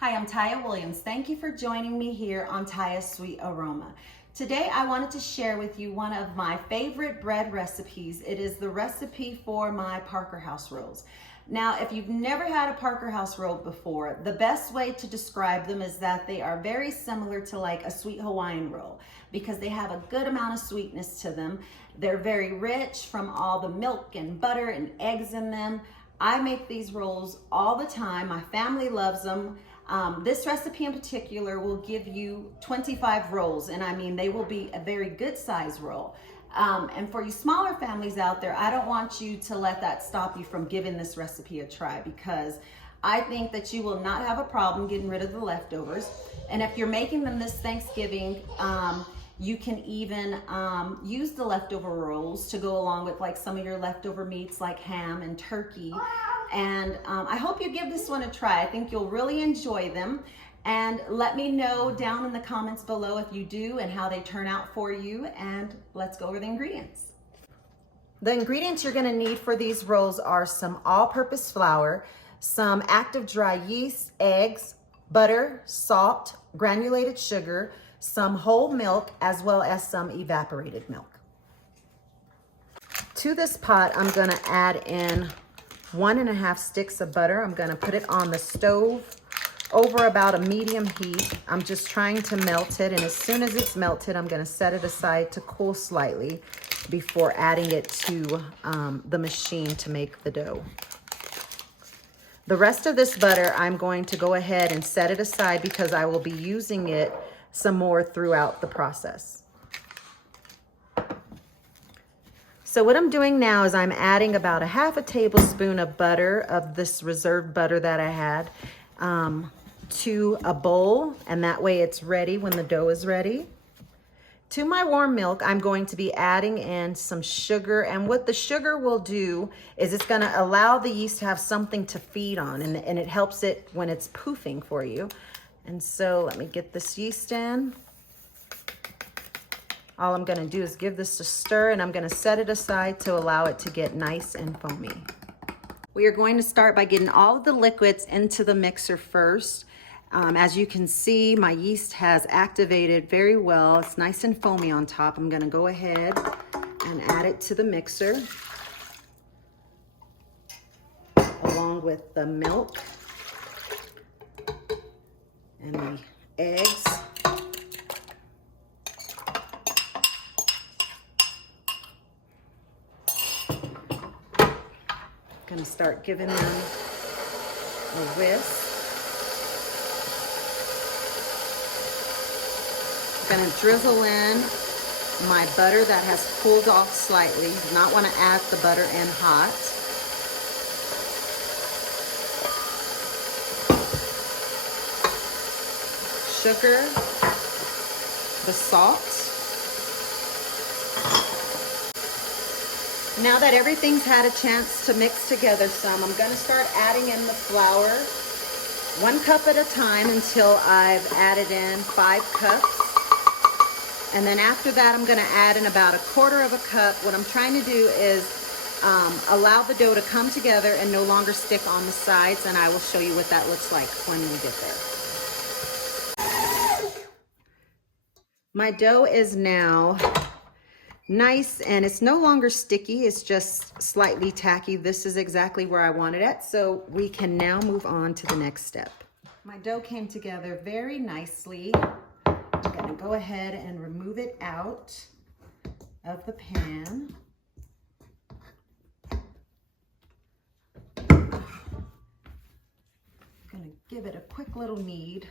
Hi, I'm Taya Williams. Thank you for joining me here on Taya's Sweet Aroma. Today I wanted to share with you one of my favorite bread recipes. It is the recipe for my Parker House rolls. Now, if you've never had a Parker House roll before, the best way to describe them is that they are very similar to like a sweet Hawaiian roll because they have a good amount of sweetness to them. They're very rich from all the milk and butter and eggs in them. I make these rolls all the time. My family loves them. This recipe in particular will give you 25 rolls, and I mean they will be a very good size roll. And for you smaller families out there, I don't want you to let that stop you from giving this recipe a try, because I think that you will not have a problem getting rid of the leftovers. And if you're making them this Thanksgiving, you can even use the leftover rolls to go along with like some of your leftover meats like ham and turkey. And I hope you give this one a try. I think you'll really enjoy them. And let me know down in the comments below if you do and how they turn out for you. And let's go over the ingredients. The ingredients you're gonna need for these rolls are some all-purpose flour, some active dry yeast, eggs, butter, salt, granulated sugar, some whole milk, as well as some evaporated milk. To this pot, I'm gonna add in 1.5 sticks of butter. I'm gonna put it on the stove over about a medium heat. I'm just trying to melt it, and as soon as it's melted, I'm gonna set it aside to cool slightly before adding it to the machine to make the dough. The rest of this butter, I'm going to go ahead and set it aside because I will be using it some more throughout the process. So what I'm doing now is I'm adding about 1/2 tablespoon of butter, of this reserved butter that I had, to a bowl, and that way it's ready when the dough is ready. To my warm milk, I'm going to be adding in some sugar, and what the sugar will do is it's gonna allow the yeast to have something to feed on, and it helps it when it's poofing for you. And so let me get this yeast in. All I'm gonna do is give this a stir, and I'm gonna set it aside to allow it to get nice and foamy. We are going to start by getting all of the liquids into the mixer first. As you can see, my yeast has activated very well. It's nice and foamy on top. I'm gonna go ahead and add it to the mixer, along with the milk and the eggs. Gonna start giving them a whisk. Gonna drizzle in my butter that has cooled off slightly. You do not want to add the butter in hot. Sugar, the salt. Now that everything's had a chance to mix together some, I'm gonna start adding in the flour 1 cup at a time until I've added in 5 cups. And then after that, I'm gonna add in about 1/4 cup. What I'm trying to do is allow the dough to come together and no longer stick on the sides, and I will show you what that looks like when we get there. My dough is now nice, and it's no longer sticky, it's just slightly tacky. This is exactly where I want it at, so we can now move on to the next step. My dough came together very nicely. I'm gonna go ahead and remove it out of the pan. Gonna give it a quick little knead.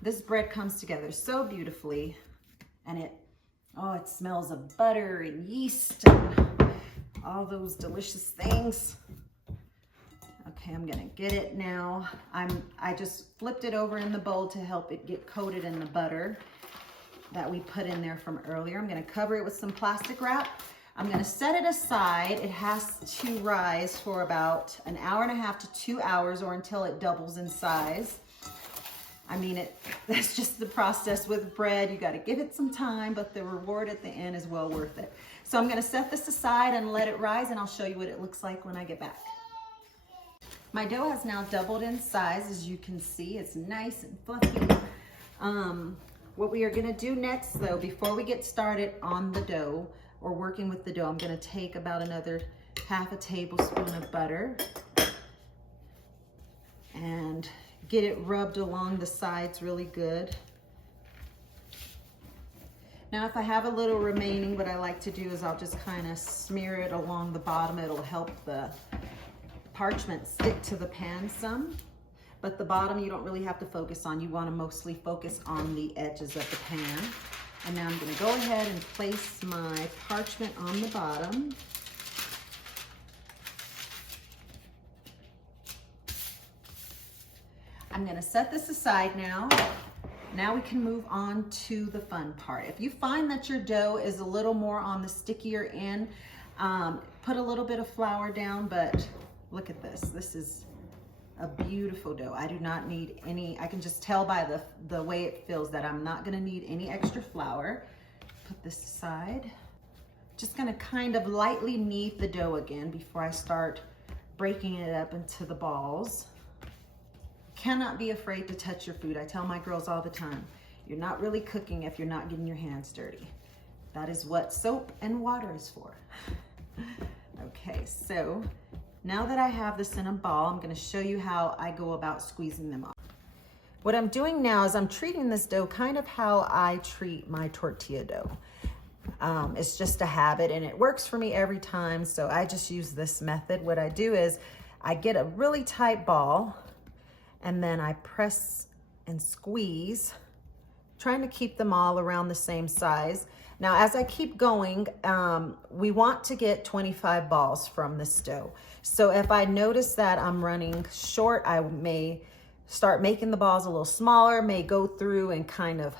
This bread comes together so beautifully, and it smells of butter and yeast and all those delicious things. Okay, I'm gonna get it now. I just flipped it over in the bowl to help it get coated in the butter that we put in there from earlier. I'm gonna cover it with some plastic wrap. I'm gonna set it aside. It has to rise for about 1.5 to 2 hours, or until it doubles in size. I mean, that's just the process with bread. You got to give it some time, but the reward at the end is well worth it. So I'm going to set this aside and let it rise, and I'll show you what it looks like when I get back. My dough has now doubled in size, as you can see. It's nice and fluffy. What we are going to do next, though, before we get started on the dough or working with the dough, I'm going to take about another half a tablespoon of butter and get it rubbed along the sides really good. Now, if I have a little remaining, what I like to do is I'll just kind of smear it along the bottom. It'll help the parchment stick to the pan some. But the bottom you don't really have to focus on. You want to mostly focus on the edges of the pan. And now I'm going to go ahead and place my parchment on the bottom. I'm going to set this aside now. Now we can move on to the fun part. If you find that your dough is a little more on the stickier end, put a little bit of flour down, but look at this. This is a beautiful dough. I do not need any, I can just tell by the way it feels that I'm not gonna need any extra flour. Put this aside. Just gonna kind of lightly knead the dough again before I start breaking it up into the balls. Cannot be afraid to touch your food. I tell my girls all the time, you're not really cooking if you're not getting your hands dirty. That is what soap and water is for. Okay, so now that I have this in a ball, I'm going to show you how I go about squeezing them off. What I'm doing now is I'm treating this dough kind of how I treat my tortilla dough. It's just a habit and it works for me every time, so I just use this method. What I do is I get a really tight ball and then I press and squeeze, trying to keep them all around the same size. Now, as I keep going, we want to get 25 balls from this dough. So if I notice that I'm running short, I may start making the balls a little smaller, may go through and kind of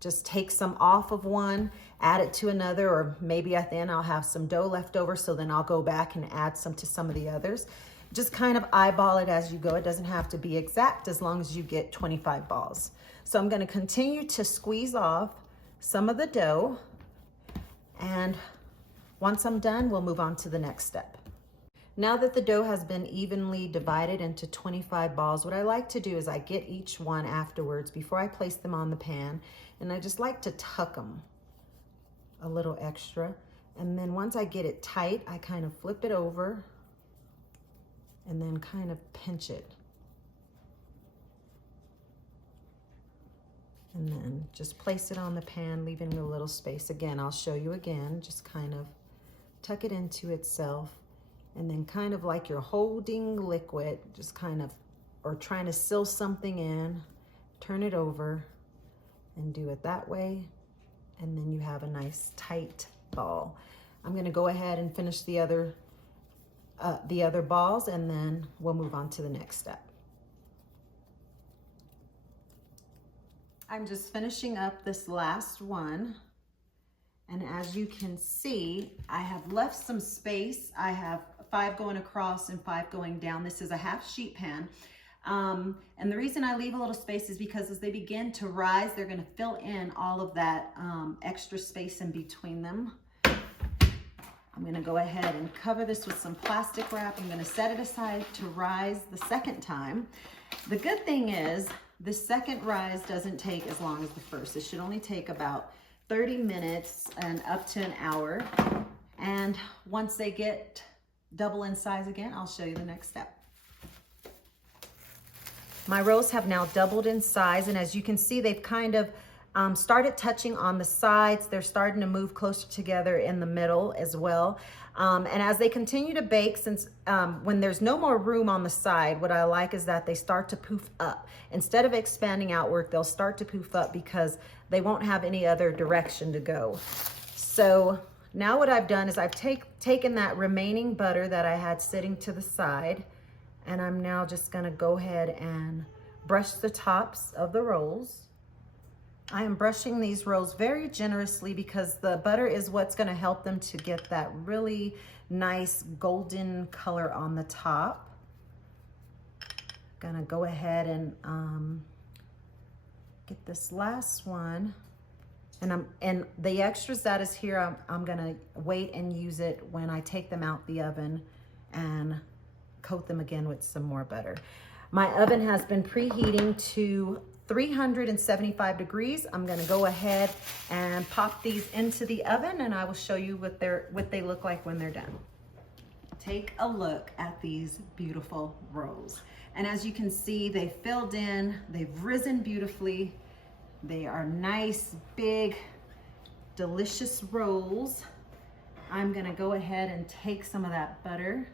just take some off of one, add it to another, or maybe at the end I'll have some dough left over, so then I'll go back and add some to some of the others. Just kind of eyeball it as you go. It doesn't have to be exact as long as you get 25 balls. So I'm going to continue to squeeze off some of the dough, and once I'm done, we'll move on to the next step. Now that the dough has been evenly divided into 25 balls, what I like to do is I get each one afterwards before I place them on the pan, and I just like to tuck them a little extra. And then once I get it tight, I kind of flip it over and then kind of pinch it. And then just place it on the pan, leaving a little space. Again, I'll show you again, just kind of tuck it into itself, and then kind of like you're holding liquid, just kind of, or trying to seal something in, turn it over and do it that way. And then you have a nice tight ball. I'm gonna go ahead and finish the other balls, and then we'll move on to the next step. I'm just finishing up this last one, and as you can see, I have left some space. I have 5 going across and 5 going down. This is a half sheet pan, and the reason I leave a little space is because as they begin to rise, they're going to fill in all of that extra space in between them. I'm going to go ahead and cover this with some plastic wrap. I'm going to set it aside to rise the second time. The good thing is the second rise doesn't take as long as the first. It should only take about 30 minutes and up to an hour. And once they get double in size again, I'll show you the next step. My rolls have now doubled in size, and as you can see, they've kind of started touching on the sides. They're starting to move closer together in the middle as well. And as they continue to bake, since when there's no more room on the side, what I like is that they start to poof up. Instead of expanding outward, they'll start to poof up because they won't have any other direction to go. So now what I've done is I've taken that remaining butter that I had sitting to the side, and I'm now just gonna go ahead and brush the tops of the rolls. I am brushing these rolls very generously because the butter is what's going to help them to get that really nice golden color on the top. Gonna go ahead and get this last one. And the extras that is here, I'm gonna wait and use it when I take them out the oven and coat them again with some more butter. My oven has been preheating to 375 degrees. I'm gonna go ahead and pop these into the oven, and I will show you what they look like when they're done. Take a look at these beautiful rolls. And as you can see, they filled in, they've risen beautifully. They are nice, big, delicious rolls. I'm gonna go ahead and take some of that butter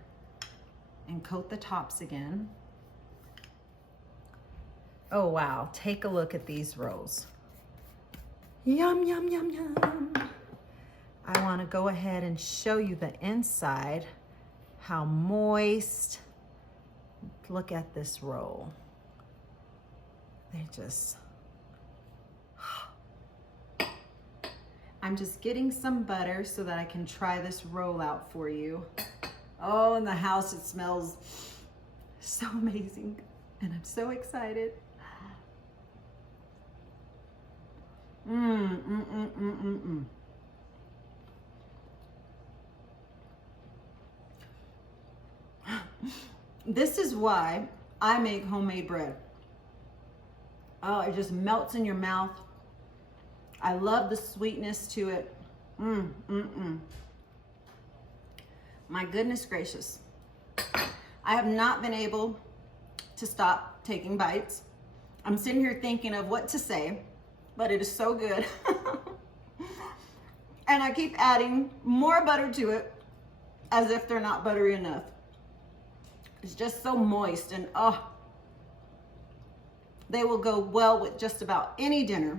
and coat the tops again. Oh wow, take a look at these rolls. Yum, yum, yum, yum. I wanna go ahead and show you the inside, how moist. Look at this roll. They just, I'm just getting some butter so that I can try this roll out for you. Oh, in the house it smells so amazing, and I'm so excited. This is why I make homemade bread. Oh, it just melts in your mouth. I love the sweetness to it. My goodness gracious. I have not been able to stop taking bites. I'm sitting here thinking of what to say, but it is so good. And I keep adding more butter to it as if they're not buttery enough. It's just so moist, and oh, they will go well with just about any dinner.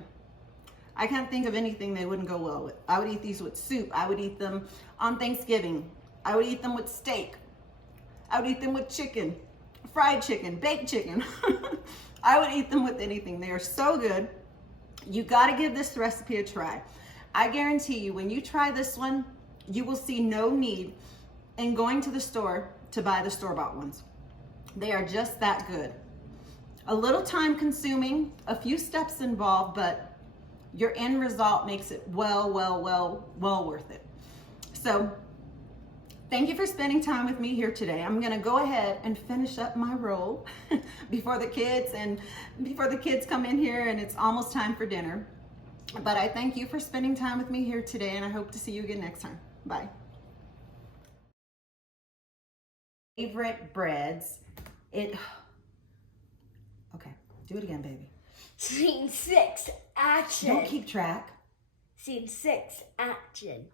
I can't think of anything they wouldn't go well with. I would eat these with soup. I would eat them on Thanksgiving. I would eat them with steak. I would eat them with chicken, fried chicken, baked chicken. I would eat them with anything. They are so good. You got to give this recipe a try. I guarantee you, when you try this one, you will see no need in going to the store to buy the store-bought ones. They are just that good. A little time consuming, a few steps involved, but your end result makes it well worth it. So thank you for spending time with me here today. I'm gonna go ahead and finish up my roll before the kids come in here and it's almost time for dinner. But I thank you for spending time with me here today, and I hope to see you again next time. Bye. Favorite breads. Okay, do it again, baby. Scene 6, action. Don't keep track. Scene 6, action.